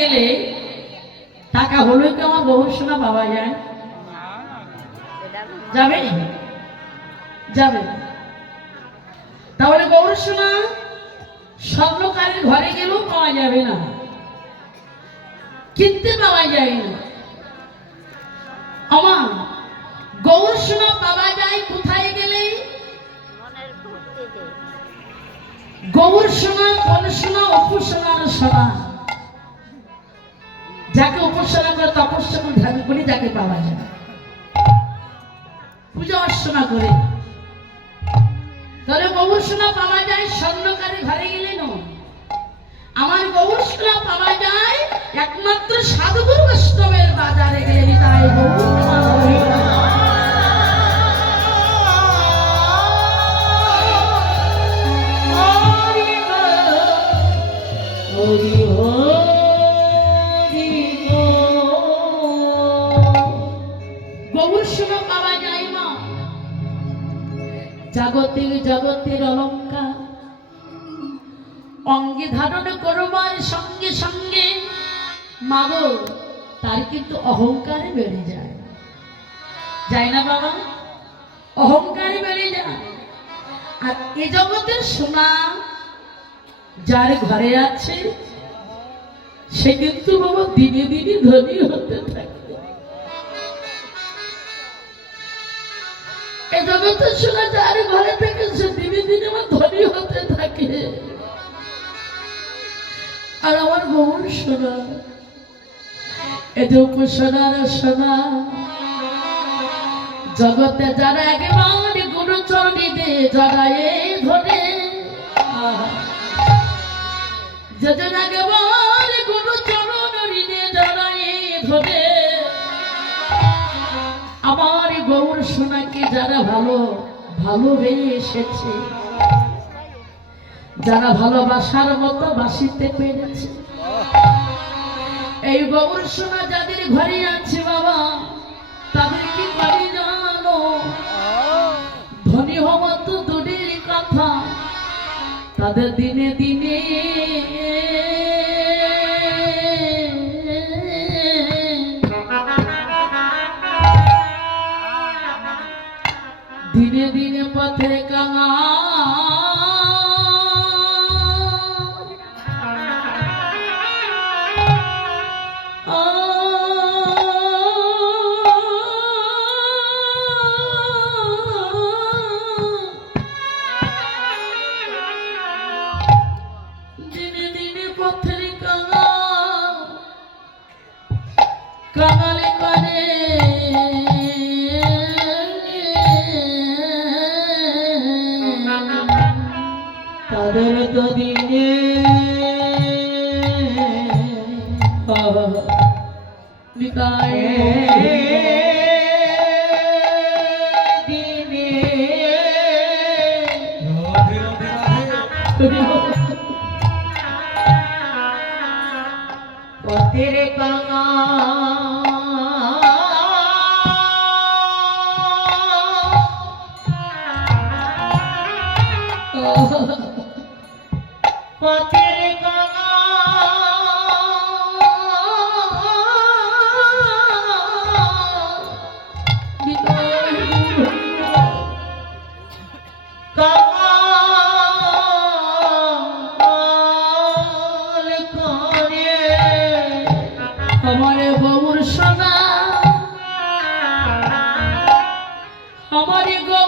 গেলে টাকা হলো কি আমার বহুর সোনা পাওয়া যায়? যাবে যাবে। তাহলে গৌর সোনা স্বর্ণকারের ঘরে গেলেও পাওয়া যাবে না, কিনতে পাওয়া যায় না। আমার গৌর সোনা পাওয়া যায় কোথায় গেলে? গৌর সোনা কোন সোনা? উপাসনার সোনা। যাকে উপাসনা করে তপস্যা করে ধ্যান করে যাকে পাওয়া যায়, পূজা অর্চনা করে। তাহলে গৌর সোনা পাওয়া যায় স্বর্ণকারের ঘরে গেলে নয়। আমার গৌর সোনা পাওয়া যায় একমাত্র সাধুগুরু বৈষ্ণবের বাজারে গেলে। তাই গৌর সোনা পাওয়া যায় মা জাগতিক জগতের অলঙ্কার অঙ্গে ধারণ করবার সঙ্গে সঙ্গে মাগো তার কিন্তু অহংকারে বেড়ে যায়, যায় না বাবা? অহংকারে বেড়ে যায়। আর এ জগতের সোনা যার ঘরে আছে সে কিন্তু বাবা দিনে দিনে ধনী হতে থাকে। এ জগতের সোনা যার ঘরে থেকে সে দিনে দিনে আমার ধনী হতে থাকে। আর আমার গৌর সোনা এতে উপাসনার সোনা জগতে যারা একেবারে গুরু চরণীতে জড়ায়ে ধরে, যাদের একেবারে গুরু চরণীতে জড়ায়ে ধরে, আমার গৌর সোনাকে যারা ভালোবেসেছে, যারা ভালোবাসার মতো বাসিতে পেরেছে, এই গৌর সোনা যাদের ঘরে আছে বাবা তাদের কি পারি জানো? ধনী হওয়া তো দূরের কথা, তাদের দিনে দিনে দিনে দিনে পথে কাঙা কাঙালি করে তাদের তো দিনে বিকায় দিনে পথের কাঙা পথের কাঙা আমার গৌর সোনা, আমার গৌর